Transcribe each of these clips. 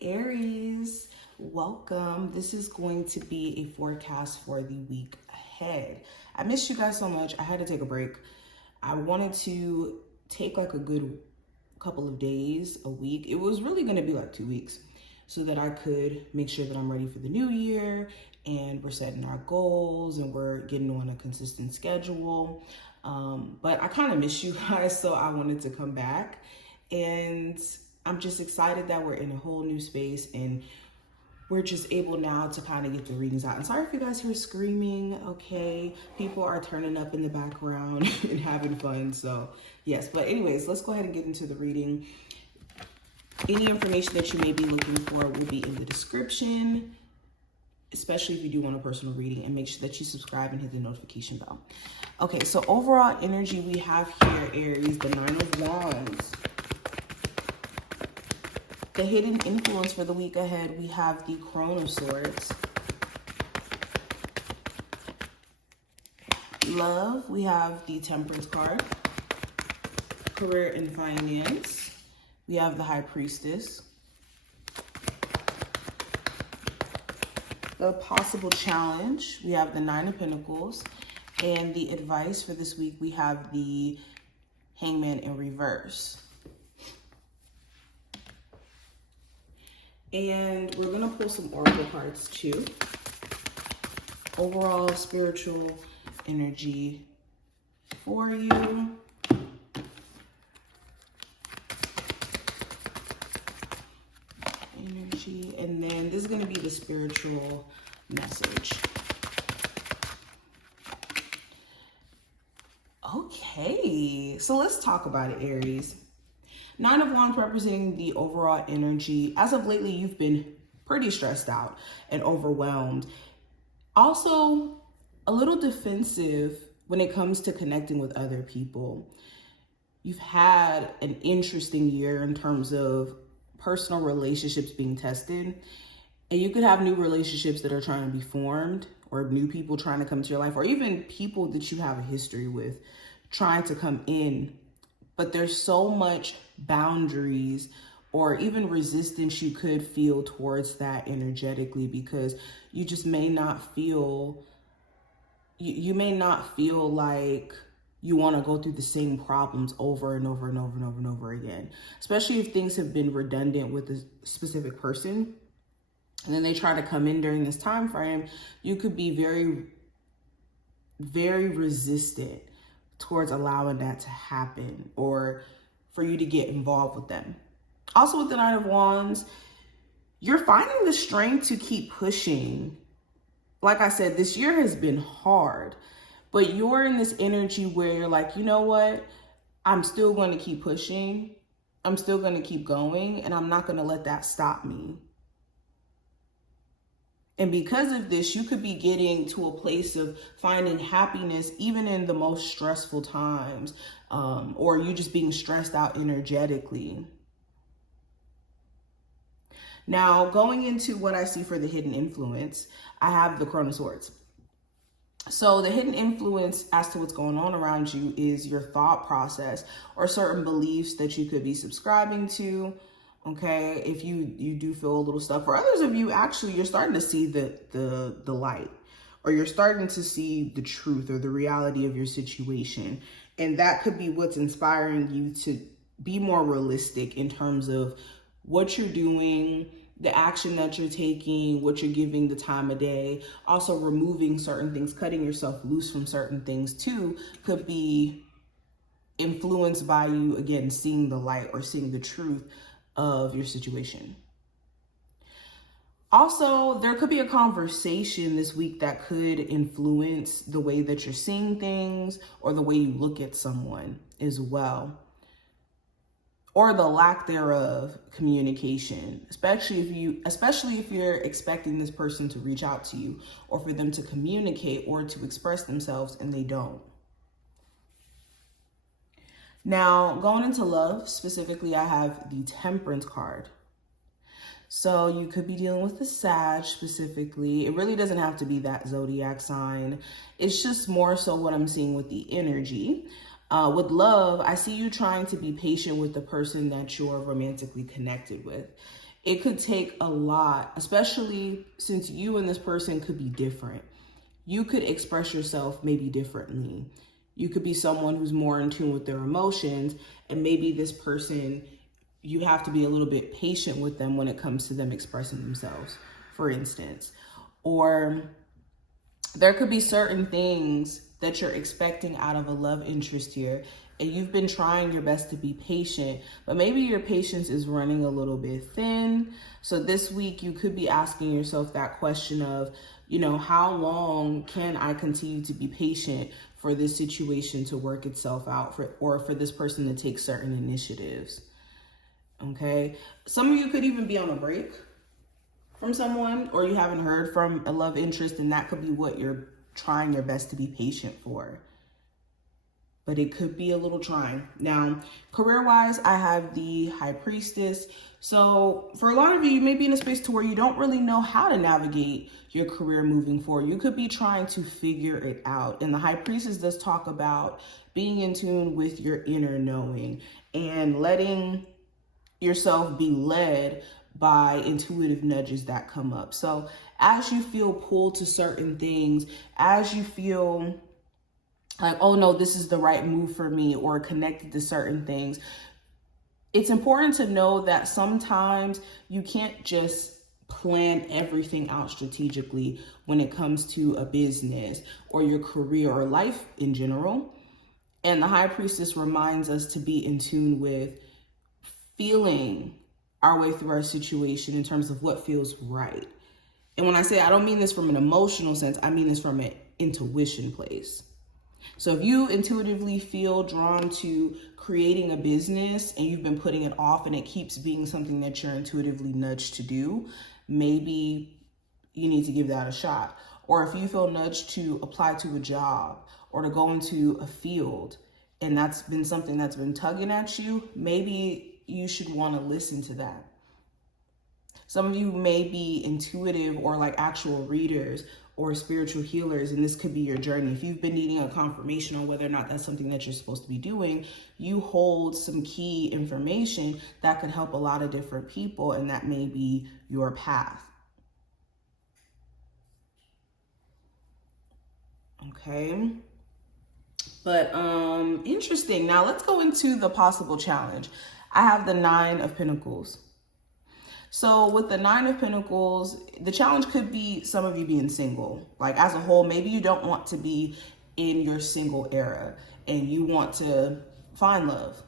Aries, welcome. This is going to be a forecast for the week ahead. I missed you guys so much. I had to take a break. I wanted to take like a good couple of days, a week. It was really going to be like 2 weeks so that I could make sure that I'm ready for the new year and we're setting our goals and we're getting on a consistent schedule. But I kind of miss you guys, so I wanted to come back, and I'm just excited that we're in a whole new space and we're just able now to kind of get the readings out. And sorry if you guys hear screaming, okay? People are turning up in the background and having fun, so yes. But anyways, let's go ahead and get into the reading. Any information that you may be looking for will be in the description, especially if you do want a personal reading, and make sure that you subscribe and hit the notification bell. Okay, so overall energy we have here, Aries, the Nine of Wands. The hidden influence for the week ahead, we have the Crone of Swords. Love, we have the Temperance card. Career and finance, we have the High Priestess. The possible challenge, we have the Nine of Pentacles. And the advice for this week, we have the Hangman in reverse. And we're going to pull some oracle cards too. Overall spiritual energy for you. Energy. And then this is going to be the spiritual message. Okay, so let's talk about it, Aries. Nine of Wands representing the overall energy. As of lately, you've been pretty stressed out and overwhelmed. Also, a little defensive when it comes to connecting with other people. You've had an interesting year in terms of personal relationships being tested. And you could have new relationships that are trying to be formed, or new people trying to come to your life, or even people that you have a history with trying to come in. But there's so much boundaries or even resistance you could feel towards that energetically, because you just may not feel, you may not feel like you want to go through the same problems over and over and over and over and over again, especially if things have been redundant with a specific person. And then they try to come in during this time frame, you could be very, very resistant towards allowing that to happen or for you to get involved with them. Also with the Nine of Wands, you're finding the strength to keep pushing. Like I said, this year has been hard, but you're in this energy where you're like, you know what? I'm still going to keep pushing. I'm still going to keep going, and I'm not going to let that stop me. And because of this, you could be getting to a place of finding happiness even in the most stressful times, or you just being stressed out energetically. Now, going into what I see for the hidden influence, I have the Crone of Swords. So the hidden influence as to what's going on around you is your thought process or certain beliefs that you could be subscribing to. Okay, if you do feel a little stuck. For others of you, actually, you're starting to see the light, or you're starting to see the truth or the reality of your situation. And that could be what's inspiring you to be more realistic in terms of what you're doing, the action that you're taking, what you're giving the time of day. Also removing certain things, cutting yourself loose from certain things too, could be influenced by you, again, seeing the light or seeing the truth of your situation. Also, there could be a conversation this week that could influence the way that you're seeing things or the way you look at someone as well, or the lack thereof communication, especially if you're expecting this person to reach out to you or for them to communicate or to express themselves and they don't. Now, going into love, specifically, I have the Temperance card. So you could be dealing with the Sag specifically. It really doesn't have to be that zodiac sign. It's just more so what I'm seeing with the energy. With love, I see you trying to be patient with the person that you're romantically connected with. it could take a lot, especially since you and this person could be different. You could express yourself maybe differently. You could be someone who's more in tune with their emotions, and maybe this person, you have to be a little bit patient with them when it comes to them expressing themselves, for instance. Or there could be certain things that you're expecting out of a love interest here, and you've been trying your best to be patient, but maybe your patience is running a little bit thin. So this week you could be asking yourself that question of, how long can I continue to be patient for this situation to work itself out, or for this person to take certain initiatives? Okay. Some of you could even be on a break from someone, or you haven't heard from a love interest, and that could be what you're trying your best to be patient for. But it could be a little trying. Now, career-wise, I have the High Priestess. So for a lot of you, you may be in a space to where you don't really know how to navigate your career moving forward. You could be trying to figure it out. And the High Priestess does talk about being in tune with your inner knowing and letting yourself be led by intuitive nudges that come up. So as you feel pulled to certain things, as you feel like, oh no, this is the right move for me, or connected to certain things, it's important to know that sometimes you can't just plan everything out strategically when it comes to a business or your career or life in general. And the High Priestess reminds us to be in tune with feeling our way through our situation in terms of what feels right. And when I say, I don't mean this from an emotional sense, I mean this from an intuition place. So if you intuitively feel drawn to creating a business and you've been putting it off and it keeps being something that you're intuitively nudged to do, maybe you need to give that a shot. Or if you feel nudged to apply to a job or to go into a field, and that's been something that's been tugging at you, maybe you should want to listen to that. Some of you may be intuitive or like actual readers or spiritual healers, and this could be your journey. If you've been needing a confirmation on whether or not that's something that you're supposed to be doing, you hold some key information that could help a lot of different people, and that may be your path. Okay. But interesting. Now let's go into the possible challenge. I have the 9 of Pentacles. So with the 9 of Pentacles, the challenge could be some of you being single. Like as a whole, maybe you don't want to be in your single era and you want to find love.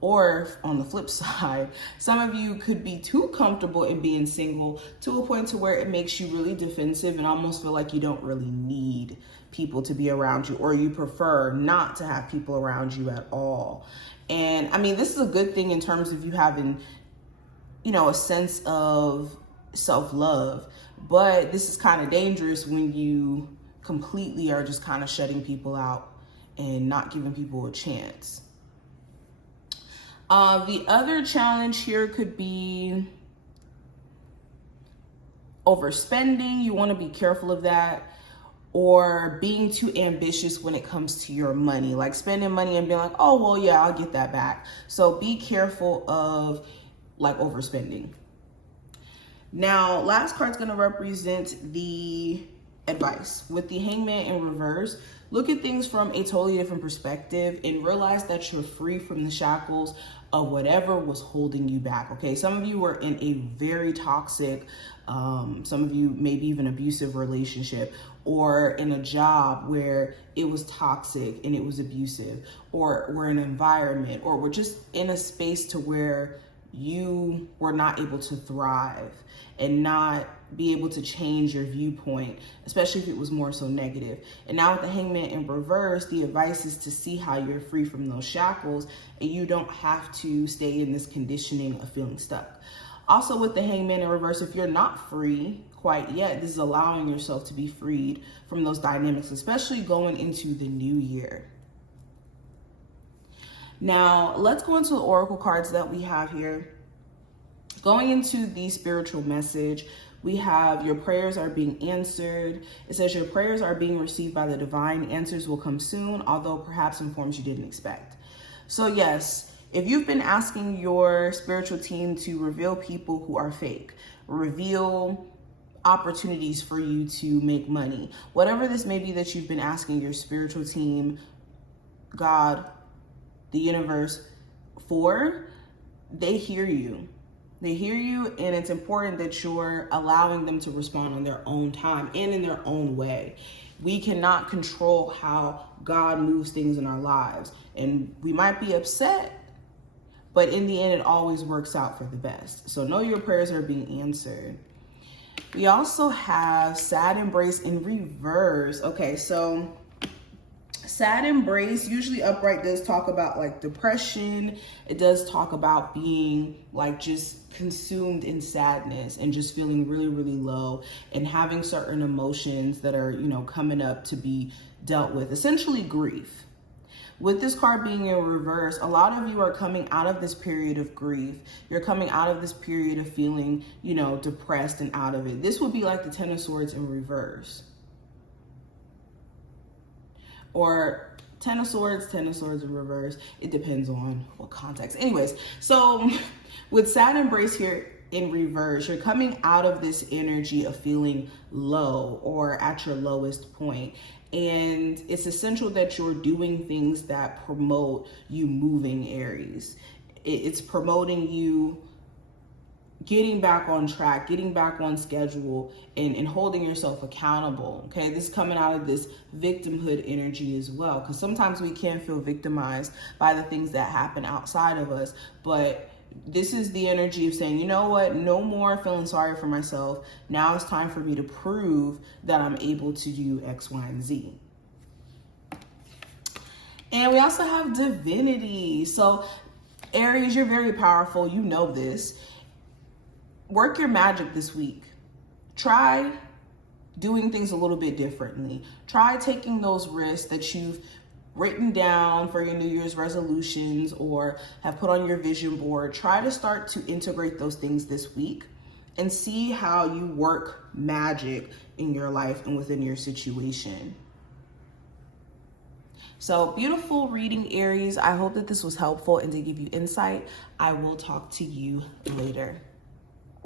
Or on the flip side, some of you could be too comfortable in being single to a point to where it makes you really defensive and almost feel like you don't really need people to be around you, or you prefer not to have people around you at all. And I mean, this is a good thing in terms of you having, a sense of self-love, but this is kind of dangerous when you completely are just kind of shutting people out and not giving people a chance. The other challenge here could be overspending. You want to be careful of that. Or being too ambitious when it comes to your money, like spending money and being like, oh, well, yeah, I'll get that back. So be careful of like overspending. Now, last card's going to represent the advice. With the Hangman in reverse, look at things from a totally different perspective and realize that you're free from the shackles of whatever was holding you back. Okay, some of you were in a very toxic, some of you maybe even abusive relationship, or in a job where it was toxic and it was abusive, or we're in an environment, or we're just in a space to where you were not able to thrive and not be able to change your viewpoint, especially if it was more so negative. And now with the Hangman in reverse, the advice is to see how you're free from those shackles and you don't have to stay in this conditioning of feeling stuck. Also with the Hangman in reverse, if you're not free quite yet, this is allowing yourself to be freed from those dynamics, especially going into the new year. Now, let's go into the oracle cards that we have here. Going into the spiritual message, we have your prayers are being answered. It says your prayers are being received by the divine. Answers will come soon, although perhaps in forms you didn't expect. So yes, If you've been asking your spiritual team to reveal people who are fake, reveal opportunities for you to make money, whatever this may be that you've been asking your spiritual team, God, the universe for, they hear you. They hear you, and it's important that you're allowing them to respond on their own time and in their own way. We cannot control how God moves things in our lives, and we might be upset, but in the end, it always works out for the best. So know your prayers are being answered. We also have sad embrace in reverse. Okay, so sad embrace, usually upright, does talk about like depression. It does talk about being like just consumed in sadness and just feeling really, really low and having certain emotions that are, you know, coming up to be dealt with, essentially grief. With this card being in reverse, a lot of you are coming out of this period of grief. You're coming out of this period of feeling, you know, depressed and out of it. This would be like the Ten of Swords in reverse. Or Ten of Swords in reverse. It depends on what context. Anyways, so with sad embrace here in reverse, you're coming out of this energy of feeling low or at your lowest point. And it's essential that you're doing things that promote you moving, Aries. It's promoting you getting back on track, getting back on schedule, and holding yourself accountable, okay? This is coming out of this victimhood energy as well, because sometimes we can feel victimized by the things that happen outside of us, but this is the energy of saying, you know what, no more feeling sorry for myself. Now it's time for me to prove that I'm able to do X, Y, and Z. And we also have divinity. So Aries, you're very powerful. You know this. Work your magic this week. Try doing things a little bit differently. Try taking those risks that you've written down for your New Year's resolutions or have put on your vision board. Try to start to integrate those things this week and see how you work magic in your life and within your situation. So beautiful reading, Aries. I hope that this was helpful and to give you insight. I will talk to you later.